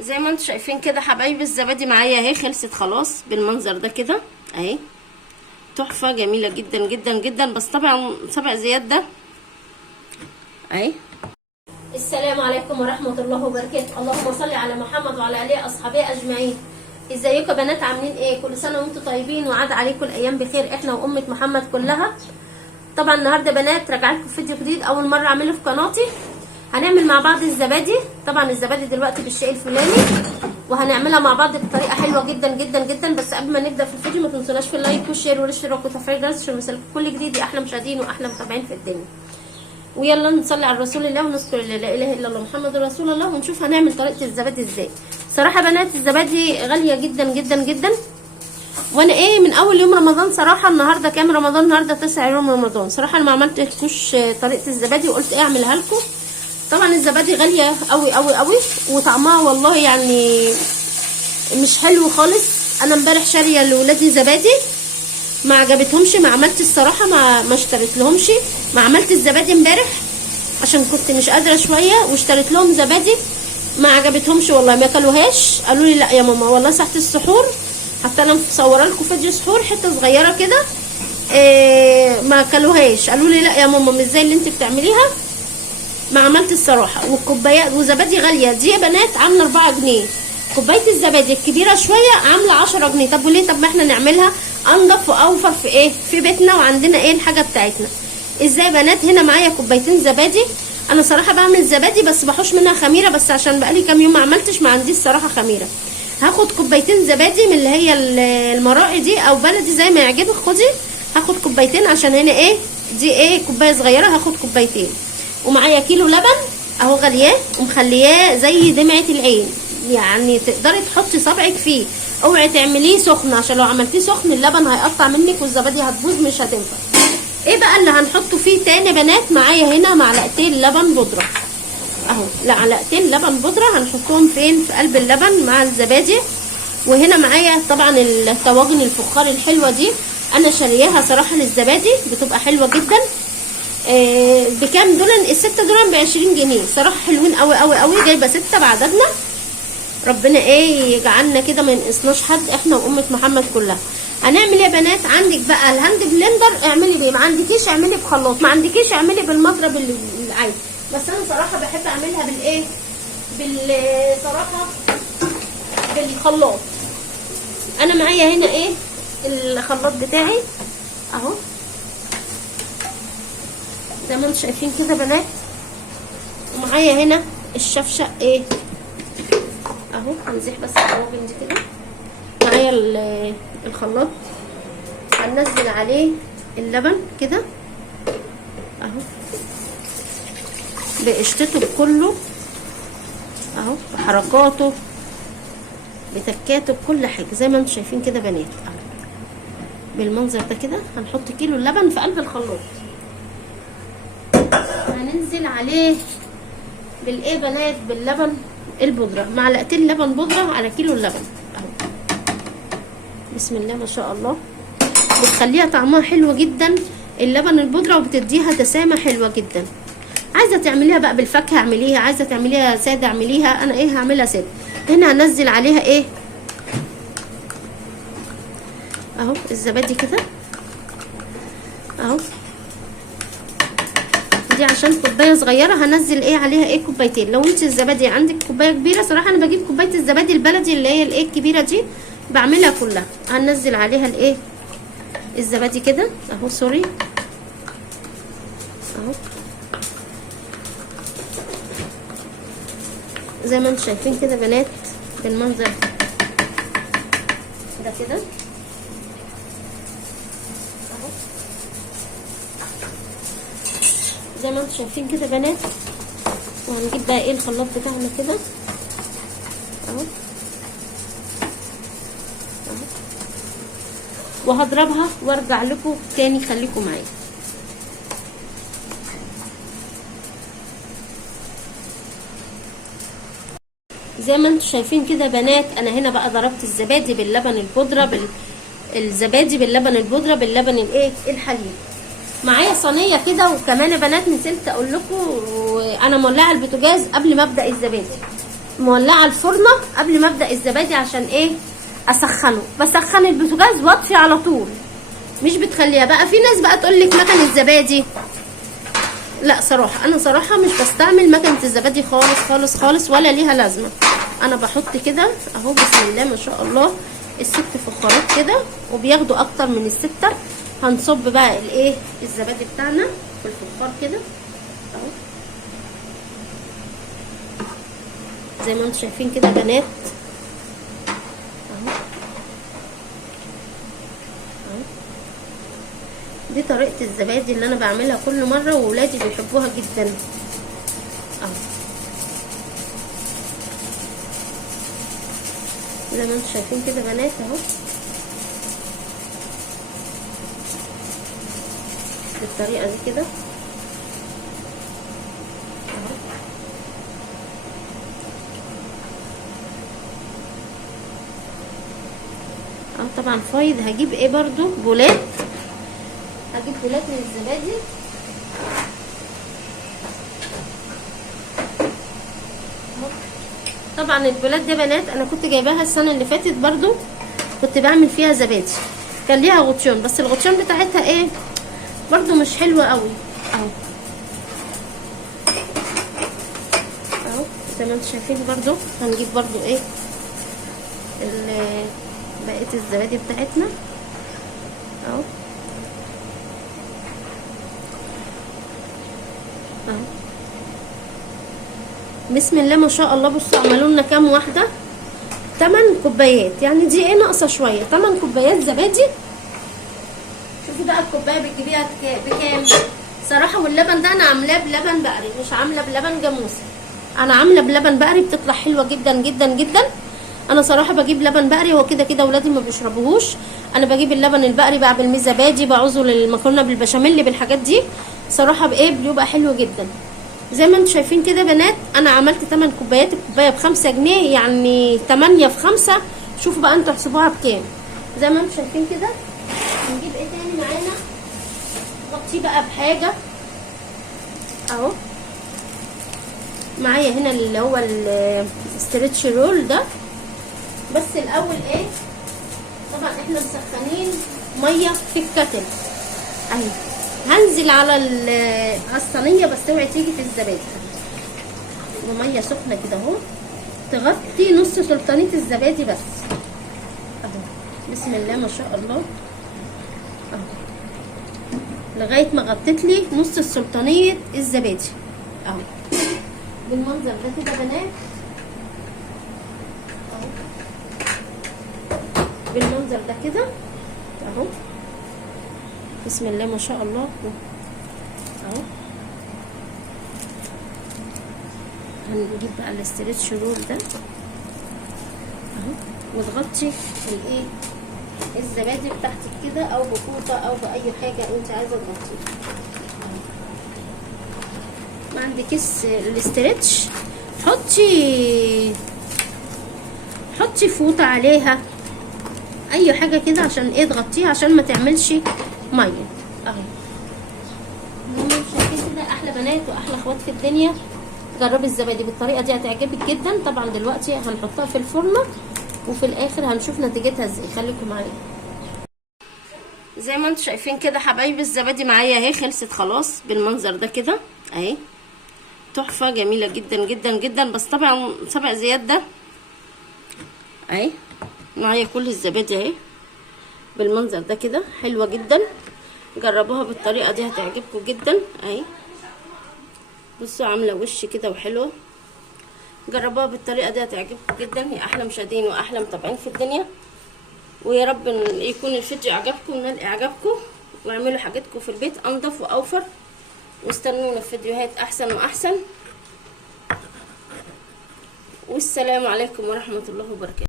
زي ما انتم شايفين كده حبايبي، الزبادي معايا اهي خلصت خلاص بالمنظر ده كده اهي، تحفه جميله جدا جدا جدا. بس طبعا سبق زياد ده اهي. السلام عليكم ورحمه الله وبركاته. اللهم صل على محمد وعلى اله اصحابه اجمعين. ازيكم يا بنات، عاملين ايه؟ كل سنه وانتم طيبين وعاد عليكم الايام بخير، احنا وامه محمد كلها. طبعا النهارده بنات راجعه لكم فيديو جديد، اول مره اعمله في قناتي. هنعمل مع بعض الزبادي. طبعا الزبادي دلوقتي بالشيء الفلاني، وهنعملها مع بعض بطريقه حلوه جدا جدا جدا. بس قبل ما نبدا في الفيديو ما تنسوناش في اللايك والشير والاشتراك وتفعيل الجرس عشان يوصلكم كل جديد يا احلى مشاهدين واحلى متابعين في الدنيا. ويلا نصلي على رسول الله ونذكر لا اله الا الله محمد رسول الله، ونشوف هنعمل طريقه الزبادي ازاي. صراحه بنات الزبادي غاليه جدا جدا جدا، وانا ايه من اول يوم رمضان صراحه. النهارده كام رمضان؟ النهارده 9 يوم رمضان. صراحه انا ما عملتلكوش طريقه الزبادي وقلت ايه اعملها لكم. طبعا الزبادي غاليه قوي قوي قوي، وطعمها والله يعني مش حلو خالص. انا امبارح شاريه لاولادي زبادي ما عجبتهمش، ما عملت الصراحه ما اشتريت لهمش. ما عملت الزبادي امبارح عشان كنت مش قادره شويه، واشتريت لهم زبادي ما عجبتهمش والله، ما كلوهاش. قالوا لي لا يا ماما والله ساعه السحور، حتى انا مصوره لكم فيديو سحور حته صغيره كده ما كلوهاش. قالوا لي لا يا ماما مش زي اللي انت بتعمليها. ما عملت الصراحه. والكوبايات وزبادي غاليه دي يا بنات عامله 4 جنيه. كوبايه الزبادي الكبيره شويه عامله 10 جنيه. طب وليه؟ طب ما احنا نعملها انضف واوفر في ايه؟ في بيتنا وعندنا ايه الحاجه بتاعتنا. ازاي بنات؟ هنا معايا كوبايتين زبادي. انا صراحه بعمل زبادي بس بحوش منها خميره، بس عشان بقالي كام يوم ما عملتش ما عنديش صراحه خميره. هاخد كوبايتين زبادي من اللي هي المراعي دي او بلدي زي ما يعجبك خدي. هاخد كوبايتين عشان هنا ايه دي ايه كوبايه صغيره، هاخد كوبايتين. ومعايا كيلو لبن اهو غلياه ومخلياه زي دمعه العين، يعني تقدري تحطي صبعك فيه. اوعي تعمليه سخن عشان لو عملتيه سخن اللبن هيقطع منك والزبادي هتبوظ مش هتنفع. ايه بقى اللي هنحطه فيه تاني بنات؟ معايا هنا معلقتين لبن بودره اهو، معلقتين لبن بودره هنحطهم فين؟ في قلب اللبن مع الزبادي. وهنا معايا طبعا الطواجن الفخار الحلوه دي، انا شارياها صراحه للزبادي بتبقى حلوه جدا. بكام دول؟ الستة دول ب20 جنيه صراحه، حلوين قوي قوي قوي. جايبه 6 بعددنا، ربنا ايه يجعلنا كده ما ينقصناش حد احنا وامه محمد كلها. هنعمل ايه يا بنات؟ عندك بقى الهاند بلندر اعملي بيه، ما عندكيش اعملي بخلاط، ما عندكيش اعملي بالمضرب العادي. بس انا صراحه بحب اعملها بالايه، صراحه بالخلاط. انا معايا هنا ايه الخلاط بتاعي اهو زي ما انتم شايفين كده بنات. ومعايا هنا الشفشق ايه اهو، هنزيح بس الطواجن دي كده. معايا الخلاط هننزل عليه اللبن كده اهو بقشطته بكله اهو، بحركاته بتكاته بكل حاجه زي ما انتم شايفين كده بنات اهو بالمنظر ده كده. هنحط كيلو اللبن في قلب الخلاط، هننزل عليه بالايه بنات؟ باللبن البودره، معلقتين لبن بودره على كيلو اللبن اهو. بسم الله ما شاء الله، بتخليها طعمها حلو جدا اللبن البودره، وبتديها دسامه حلوه جدا. عايزه تعمليها بقى بالفاكهه اعمليها، عايزه تعمليها ساده اعمليها. انا ايه هعملها ساده. هنا هنزل عليها ايه اهو الزبادي كده اهو. دي عشان كوبايه صغيره هنزل ايه عليها ايه كوبايتين. لو انت الزبادي عندك كوبايه كبيره، صراحه انا بجيب كوبايه الزبادي البلدي اللي هي الايه الكبيره دي بعملها كلها. هننزل عليها الايه الزبادي كده اهو، سوري اهو زي ما انتم شايفين كده بنات بالمنظر ده كده اهو زي ما انتم شايفين كده بنات. وهنجيب بقى ايه الخلاط بتاعنا كده اهو اهو، وهضربها وارجع لكم تاني، خليكم معايا. زي ما انتم شايفين كده بنات، انا هنا بقى ضربت الزبادي باللبن البودره الزبادي باللبن البودره باللبن الايه الحليب. معايا صينيه كده. وكمان يا بنات نسيت اقول لكم، انا مولعه البوتاجاز قبل ما ابدا الزبادي. مولعه الفرنه قبل ما ابدا الزبادي عشان ايه؟ اسخنه. بسخن البوتاجاز واطفي على طول، مش بتخليها بقى. في ناس بقى تقول لك مكنه الزبادي، لا صراحه انا صراحه مش بستعمل مكنه الزبادي خالص خالص خالص، ولا ليها لازمه. انا بحط كده اهو، بسم الله ما شاء الله، الست فخارات كده وبياخدوا اكتر من السته. هنصب بقى الايه؟ الزبادي بتاعنا في الفخار كده اهو، زي ما انتم شايفين كده بنات اهو. دي طريقه الزبادي اللي انا بعملها كل مره، وولادي بيحبوها جدا اهو، زي ما انتم شايفين كده بنات اهو، بالطريقه دي كده اهو. طبعا فايض. هجيب ايه برضو؟ بولات. هجيب بولات من الزبادي اهو. طبعا البولات دي بنات انا كنت جايباها السنه اللي فاتت برضو، كنت بعمل فيها زبادي، كان ليها غطيان بس الغطيان بتاعتها ايه برضو مش حلوه قوي اهو اهو، زي ما انتم شايفين. برضو هنجيب برضو ايه بقيه الزبادي بتاعتنا اهو اهو، بسم الله ما شاء الله. بصوا عملوا لنا كام واحده؟ 8 كوبايات، يعني دي ايه ناقصه شويه. 8 كوبايات زبادي. شوفي بقى الكوبايه بتجيبيها بكام صراحه. واللبن ده انا عاملاه بلبن بقري، مش عامله بلبن جاموسي، انا عامله بلبن بقري، بتطلع حلوه جدا جدا جدا. انا صراحه بجيب لبن بقري، هو كده كده ولادي ما بيشربوهوش. انا بجيب اللبن البقري بعمل بيه زبادي، بعوزه للمكرونه بالبشاميل بالحاجات دي صراحه بايه بيبقى حلو جدا. زي ما انتم شايفين كده بنات، انا عملت 8 كوبايات، الكوبايه ب5 جنيه، يعني 8 في 5، شوفوا بقى انتوا احسبوها بكام. زي ما انتم شايفين كده. هنجيب ايه تاني معانا؟ نغطيه بقى بحاجه اهو. معايا هنا اللي هو الاسترتش رول ده. بس الاول ايه، طبعا احنا مسخنين ميه في الكتل اهي. هنزل على الصينيه، بس اوعي تيجي في الزبادي، وميه سخنه كده اهو تغطي نص سلطانيه الزبادي بس اهو. بسم الله ما شاء الله اهو، لغايه ما غطيت لي نص السلطانيه الزبادي اهو، بالمنظر ده كده بنات اهو، بالمنظر ده كده اهو. بسم الله ما شاء الله اهو. هنجيب بقى الاسترتش رول ده اهو، وتغطي الايه الزبادي بتاعتك كده، او بفوطه او باي حاجه انت عايزه تغطيها. ما عندي كيس الاسترتش، حطي فوطه عليها، اي حاجه كده عشان ايه تغطيها، عشان ما تعملش ميه اهو. شايفين كده احلى بنات واحلى اخوات في الدنيا. جربي الزبادي بالطريقه دي هتعجبك جدا. طبعا دلوقتي هنحطها في الفرن، وفي الاخر هنشوف نتيجتها ازاي. خليكم معايا. زي ما انتم شايفين كده حبايبي، الزبادي معايا اهي خلصت خلاص بالمنظر ده كده اهي، تحفه جميله جدا جدا جدا. بس طبعا سبق زياد ده اهي، معايا كل الزبادي اهي بالمنظر ده كده، حلوه جدا. جربوها بالطريقه دي هتعجبكم جدا اهي. بصوا عامله وش كده وحلوه. جربوها بالطريقه دي هتعجبكم جدا. هي احلى مشاهدين واحلى متابعين في الدنيا. ويا رب يكون الفيديو عجبكم ونال اعجابكم، واعملوا حاجاتكم في البيت انضف واوفر، واستنونا في فيديوهات احسن واحسن. والسلام عليكم ورحمه الله وبركاته.